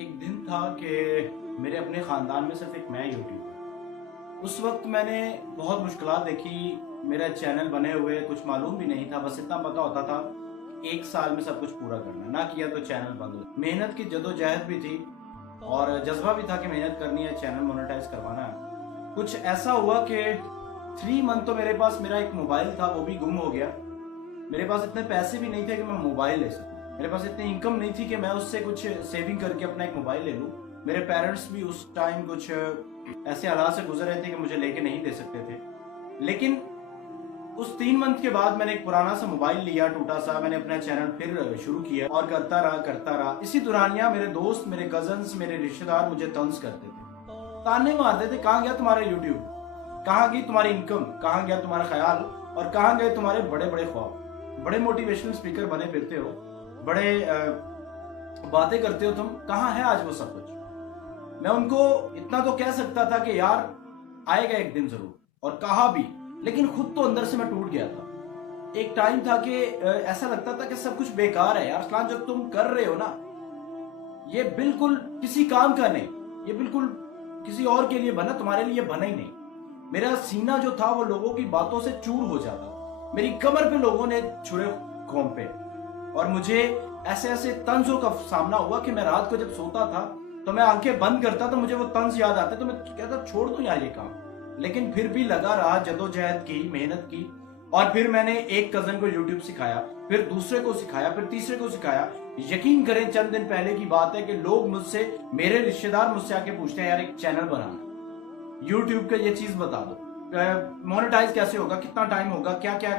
एक दिन था कि मेरे अपने ख़ानदान में सिर्फ एक मैं यूट्यूबर। उस वक्त मैंने बहुत मुश्किलात देखी। मेरा चैनल बने हुए कुछ मालूम भी नहीं था, बस इतना पता होता था कि एक साल में सब कुछ पूरा करना, ना किया तो चैनल बंद हो। मेहनत की जदोजहद भी थी और जज्बा भी था कि मेहनत करनी है, चैनल मोनेटाइज करवाना है। कुछ ऐसा हुआ कि 3 मंथ तो मेरे पास मेरा एक मोबाइल था, वो भी गुम हो गया। मेरे पास इतने पैसे भी नहीं थे कि मैं मोबाइल ले सकूं। मेरे पास इतनी इनकम नहीं थी कि मैं उससे कुछ सेविंग करके अपना एक मोबाइल ले लूं। मेरे पेरेंट्स भी उस टाइम कुछ ऐसे हालात से गुजर रहे थे कि मुझे लेके नहीं दे सकते थे। लेकिन उस 3 मंथ के बाद मैंने एक पुराना सा मोबाइल लिया, टूटा सा। मैंने अपना चैनल फिर शुरू किया और करता रहा। इसी दौरानिया मेरे दोस्त, मेरे कजन्स, मेरे रिश्तेदार मुझे तंज करते थे, ताने मारते थे, कहाँ गया तुम्हारा यूट्यूब, कहाँ गई तुम्हारी इनकम, कहाँ गया तुम्हारा ख्याल और कहाँ गए तुम्हारे बड़े बड़े ख्वाब। बड़े मोटिवेशनल स्पीकर बने फिरते हो, बड़े बातें करते हो तुम, कहाँ है आज वो सब कुछ। मैं उनको इतना तो कह सकता था कि यार आएगा एक दिन जरूर, और कहा भी, लेकिन खुद तो अंदर से मैं टूट गया था। एक टाइम था कि ऐसा लगता था कि सब कुछ बेकार है यार। अरसलान, जो तुम कर रहे हो ना, ये बिल्कुल किसी काम का नहीं, ये बिल्कुल किसी और के लिए बना, तुम्हारे लिए बना ही नहीं। मेरा सीना जो था वो लोगों की बातों से चूर हो जाता। मेरी कमर पे लोगों ने छुरे घोंपे और मुझे ऐसे ऐसे तंजों का सामना हुआ कि मैं रात को जब सोता था तो मैं आंखें बंद करता तो मुझे वो तंज याद आते, तो मैं कहता छोड़ दूं यार ये काम। लेकिन फिर भी लगा रहा, जदोजहद की, मेहनत की। और फिर मैंने एक कजन को यूट्यूब सिखाया, फिर दूसरे को सिखाया, फिर तीसरे को सिखाया। यकीन करें, चंद दिन पहले की बात है कि लोग मुझसे, मेरे रिश्तेदार मुझसे आके पूछते हैं यार एक चैनल बनाना, यूट्यूब का ये चीज बता दो, मोनेटाइज कैसे होगा, कितना टाइम होगा, क्या क्या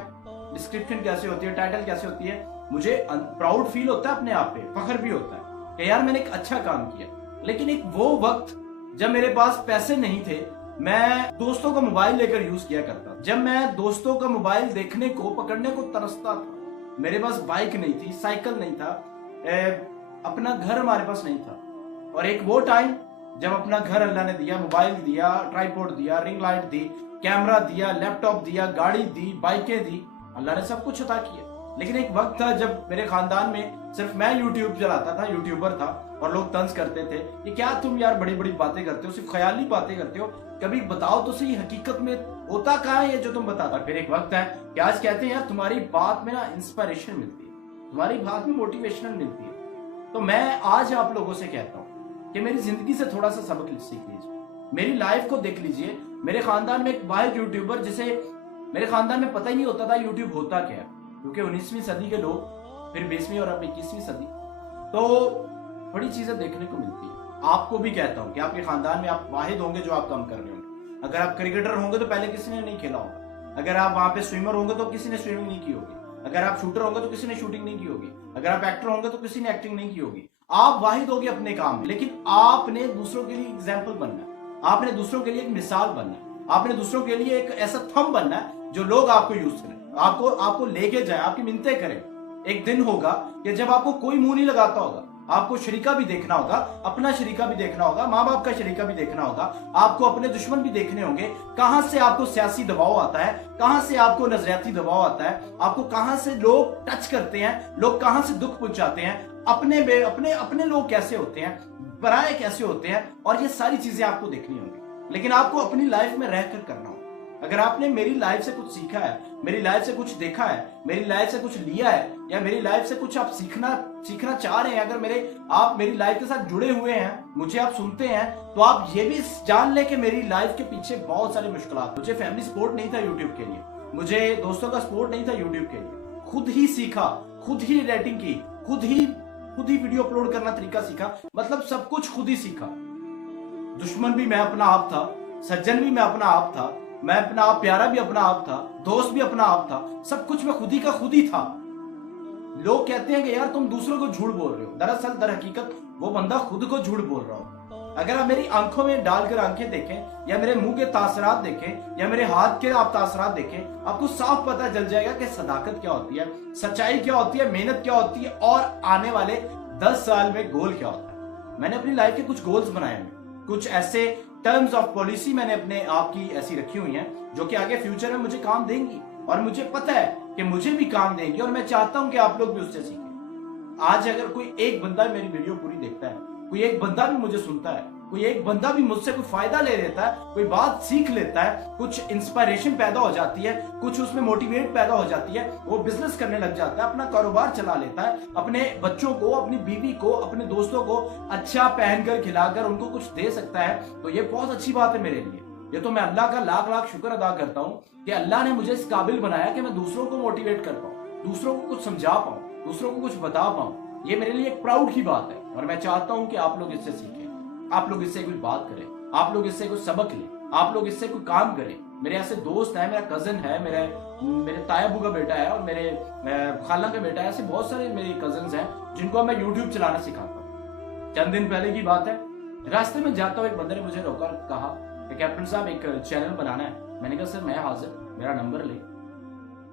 डिस्क्रिप्शन कैसे होती है, टाइटल कैसे होती है। मुझे प्राउड फील होता है अपने आप पे, फख्र भी होता है कि यार मैंने एक अच्छा काम किया। लेकिन एक वो वक्त जब मेरे पास पैसे नहीं थे, मैं दोस्तों का मोबाइल लेकर यूज किया करता। जब मैं दोस्तों का मोबाइल देखने को, पकड़ने को तरसता था। मेरे पास बाइक नहीं थी, साइकिल नहीं था, अपना घर हमारे पास नहीं था। और एक वो टाइम जब अपना घर अल्लाह ने दिया, मोबाइल दिया, ट्राइपॉड दिया, रिंग लाइट दी, कैमरा दिया, लैपटॉप दिया, गाड़ी दी, बाइकें दी, अल्लाह ने सब कुछ अता किया। लेकिन एक वक्त था जब मेरे खानदान में सिर्फ मैं यूट्यूब चलाता था, यूट्यूबर था, और लोग तंज करते थे, ये क्या तुम यार बड़ी बड़ी बातें करते हो, सिर्फ ख्याली बातें करते हो, कभी बताओ तो सही हकीकत में होता कहाँ है ये जो तुम बताते हो। फिर एक वक्त है कि आज कहते हैं यार तुम्हारी बात में ना इंस्पिरेशन मिलती है, तुम्हारी बात में मोटिवेशन मिलती है। तो मैं आज आप लोगों से कहता हूँ कि मेरी जिंदगी से थोड़ा सा सबक सीख लीजिए, मेरी लाइफ को देख लीजिए। मेरे खानदान में एक वाहिद यूट्यूबर, जिसे मेरे खानदान में पता ही नहीं होता था यूट्यूब होता क्या है, क्योंकि 19वीं सदी के लोग, फिर 20वीं और अब 21वीं सदी, तो बड़ी चीजें देखने को मिलती है। आपको भी कहता हूं कि आपके खानदान में आप वाहिद होंगे जो आप काम कर रहे होंगे। अगर आप क्रिकेटर होंगे तो पहले किसी ने नहीं खेला होगा। अगर आप वहां पे स्विमर होंगे तो किसी ने स्विमिंग नहीं की होगी। अगर आप शूटर होंगे तो किसी ने शूटिंग नहीं की होगी। अगर आप एक्टर होंगे तो किसी ने एक्टिंग नहीं की होगी। आप वाहिद होंगे अपने काम में, लेकिन आपने दूसरों के लिए एग्जाम्पल बनना है, आपने दूसरों के लिए एक मिसाल बनना है, आपने दूसरों के लिए एक ऐसा थंब बनना है जो लोग आपको यूज करें, आपको लेके जाए, आपकी मिन्नतें करें। एक दिन होगा कि जब आपको कोई मुंह नहीं लगाता होगा, आपको शरीका भी देखना होगा, अपना शरीका भी देखना होगा, माँ बाप का शरीका भी देखना होगा, आपको अपने दुश्मन भी देखने होंगे। कहां से आपको सियासी दबाव आता है, कहां से आपको नजरियाती दबाव आता है, आपको कहां से लोग टच करते हैं, लोग कहां से दुख पहुंचाते हैं, अपने लोग कैसे होते हैं, पराये कैसे होते हैं, और ये सारी चीजें आपको देखनी होंगी। लेकिन आपको अपनी लाइफ में रहकर करना होगा। अगर आपने मेरी लाइफ से कुछ सीखा है, मेरी लाइफ से कुछ देखा है, मेरी लाइफ से कुछ लिया है, या मेरी लाइफ से कुछ आप सीखना चाह रहे हैं, अगर आप मेरी लाइफ के साथ जुड़े हुए हैं, मुझे आप सुनते हैं, तो आप ये भी जान ले कि मेरी लाइफ के पीछे बहुत सारी मुश्किलात। मुझे फैमिली सपोर्ट नहीं था यूट्यूब के लिए, मुझे दोस्तों का सपोर्ट नहीं था यूट्यूब के लिए। खुद ही सीखा, खुद ही एडिटिंग की, खुद ही वीडियो अपलोड करना तरीका सीखा, मतलब सब कुछ खुद ही सीखा। दुश्मन भी मैं अपना आप था, सज्जन भी मैं अपना आप था, मैं अपना आप, प्यारा भी अपना आप था, दोस्त भी अपना आप था, सब कुछ मैं खुद ही था। लोग कहते हैं कि यार तुम दूसरों को झूठ बोल रहे हो, दरअसल दर हकीकत वो बंदा खुद को झूठ बोल रहा हो। अगर आप मेरी आंखों में डालकर आंखें देखें, या मेरे मुंह के तासरात देखें, या मेरे हाथ के आप तासरात देखें, आपको साफ पता चल जाएगा कि सदाकत क्या होती है, सच्चाई क्या होती है, मेहनत क्या होती है, और आने वाले 10 साल में गोल क्या होता है। मैंने अपनी लाइफ के कुछ गोल्स बनाए हैं, कुछ ऐसे टर्म्स ऑफ पॉलिसी मैंने अपने आप की ऐसी रखी हुई हैं जो कि आगे फ्यूचर में मुझे काम देंगी, और मुझे पता है कि मुझे भी काम देंगी, और मैं चाहता हूं कि आप लोग भी उससे सीखें। आज अगर कोई एक बंदा मेरी वीडियो पूरी देखता है, कोई एक बंदा भी मुझे सुनता है, कोई एक बंदा भी मुझसे कोई फायदा ले लेता है, कोई बात सीख लेता है, कुछ इंस्पिरेशन पैदा हो जाती है, कुछ उसमें मोटिवेट पैदा हो जाती है, वो बिजनेस करने लग जाता है, अपना कारोबार चला लेता है, अपने बच्चों को, अपनी बीवी को, अपने दोस्तों को अच्छा पहनकर खिलाकर उनको कुछ दे सकता है, तो ये बहुत अच्छी बात है मेरे लिए। ये तो मैं अल्लाह का लाख लाख शुक्र अदा करता हूँ कि अल्लाह ने मुझे इस काबिल बनाया कि मैं दूसरों को मोटिवेट कर पाऊँ, दूसरों को कुछ समझा पाऊँ, दूसरों को कुछ बता पाऊँ। ये मेरे लिए एक प्राउड की बात है और मैं चाहता हूँ कि आप लोग इससे सीखें, आप लोग इससे कोई बात करें, आप लोग इससे कुछ सबक लें, आप लोग इससे कोई काम करें। मेरे ऐसे दोस्त हैं, मेरा कजन है, मेरे तायाबू का बेटा है और मेरे खाला का बेटा है, ऐसे बहुत सारे मेरे कजन्स हैं जिनको मैं यूट्यूब चलाना सिखाता हूँ। चंद दिन पहले की बात है, रास्ते में जाता हुआ एक बंदे ने मुझे रोका, कहा कि कैप्टन साहब एक चैनल बनाना है। मैंने कहा सर मैं हाजिर, मेरा नंबर ले,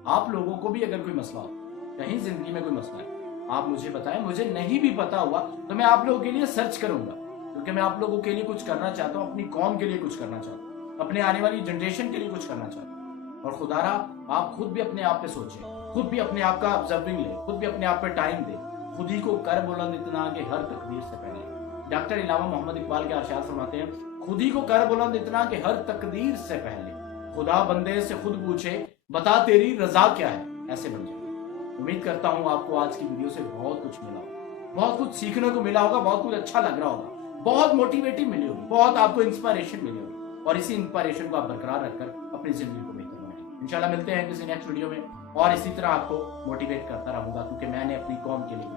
आप लोगों को भी अगर कोई मसला हो, कहीं जिंदगी में कोई मसला है, आप मुझे बताएं, मुझे नहीं भी पता हुआ तो मैं आप लोगों के लिए सर्च करूंगा, क्योंकि मैं आप लोगों के लिए कुछ करना चाहता हूँ, अपनी कौम के लिए कुछ करना चाहता हूँ, अपने आने वाली जनरेशन के लिए कुछ करना चाहता हूँ। और खुदारा आप खुद भी अपने आप पे सोचें, खुद भी अपने आप का ऑब्जर्विंग ले, खुद भी अपने आप पे टाइम दे, खुद ही को कर बुलंद इतना कि हर तकदीर से पहले। डॉक्टर इलामा मोहम्मद इकबाल के अरशाद फरमाते हैं, खुद ही को कर बुलंद इतना कि हर तकदीर से पहले खुदा बंदे से खुद पूछे बता तेरी रजा क्या है, ऐसे बन जाए। उम्मीद करता हूँ आपको आज की वीडियो से बहुत कुछ मिला होगा, बहुत कुछ सीखने को मिला होगा, बहुत कुछ अच्छा लग रहा होगा, बहुत मोटिवेटिव मिली होगी, बहुत आपको इंस्पिरेशन मिली होगी और इसी इंस्पिरेशन को आप बरकरार रखकर अपनी जिंदगी को बेहतर बनाएंगे। इंशाल्लाह मिलते हैं किसी नेक्स्ट वीडियो में और इसी तरह आपको मोटिवेट करता रहूंगा, क्योंकि मैंने अपनी कौम के लिए